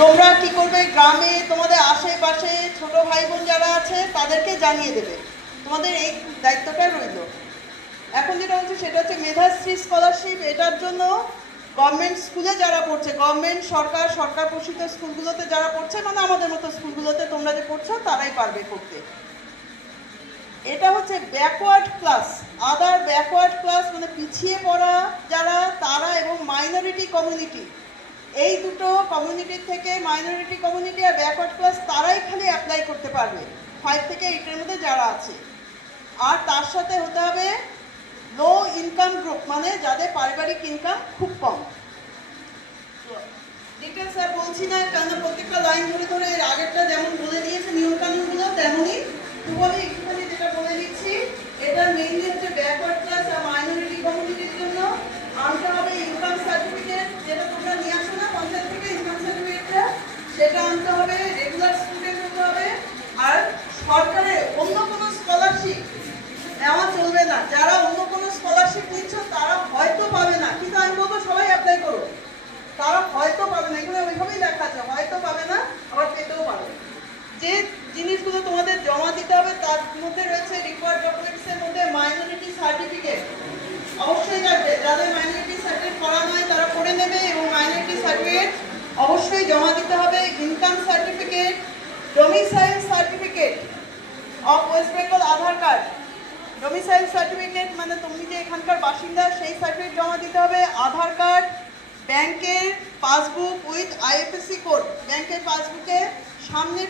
তোমরা কি করবে, গ্রামে তোমাদের আশেপাশে ছোট ভাই বোন যারা আছে তাদেরকে জানিয়ে দেবে, তোমাদের এই দায়িত্বটা রইল। এখন যেটা হচ্ছে সেটা হচ্ছে মেধাশ্রী স্কলারশিপ। এটার জন্য গভর্নমেন্ট স্কুলে যারা পড়ছে, গভর্নমেন্ট সরকার পোষিত স্কুলগুলোতে যারা পড়ছে, মানে আমাদের মতো স্কুলগুলোতে তোমরা যে পড়ছো তারাই পারবে করতে। এটা হচ্ছে ব্যাকওয়ার্ড ক্লাস, আদার ব্যাকওয়ার্ড ক্লাস মানে পিছিয়ে পড়া যারা তারা, এবং মাইনরিটি কমিউনিটি, এই দুটো কমিউনিটির থেকে মাইনরিটি কমিউনিটি আর ব্যাকওয়ার্ড ক্লাস তারাই খালি অ্যাপ্লাই করতে পারবে 5 থেকে 8-এর মধ্যে যারা আছে। আর তার সাথে হতে হবে লো ইনকাম গ্রুপ, মানে যাদের পারিবারিক ইনকাম খুব কম। ডিটেলস আর বলছি না, কারণ প্রত্যেকটা লাইন ধরে ধরে এর আগেরটা যেমন বলে দিয়েছে নিয়মকানুনগুলো, তেমনই খুবই একটুখানি যেটা বলে দিচ্ছি। এটা মেইনলি হচ্ছে ব্যাকওয়ার্ড ক্লাস আর মাইনরিটি কমিউনিটির জন্য আনতে হবে ইনকাম সার্টিফিকেট, যেটা তোমরা নিয়ে আসো না পঞ্চায়েত থেকে ইনকাম সার্টিফিকেটটা, সেটা আনতে হবে। রেগুলার স্টুডেন্ট হতে হবে। আর সরকারের অন্য কোনো স্কলারশিপ নেওয়া চলবে না। যারা অন্য কোনো স্কলারশিপ নিচ্ছ তারা হয়তো পাবে না, কিন্তু আমি বলবো সবাই অ্যাপ্লাই করো। তারা হয়তো পাবে না, এগুলো ওইভাবেই লেখা আছে, হয়তো পাবে না আবার পেতেও পাবে। যে জিনিসগুলো তোমাদের জমা দিতে হবে তার মধ্যে রয়েছে রিকোয়ার্ড ডকুমেন্টসের মধ্যে মাইনরিটি সার্টিফিকেট অবশ্যই থাকবে। যাদের মাইনরিটি সার্টিফিকেট করা নয় তারা করে নেবে, এবং মাইনরিটি সার্টিফিকেট অবশ্যই জমা দিতে হবে। Income certificate, domicile certificate of West Bengal, Aadhaar card, domicile certificate মানে তুমি যে এখানকার বাসিন্দা সেই সার্টিফিকেট জমা দিতে হবে। আধার কার্ড, ব্যাংকের পাসবুক উইথ আইএফএসসি কোড, ব্যাংকের পাসবুকে সামনের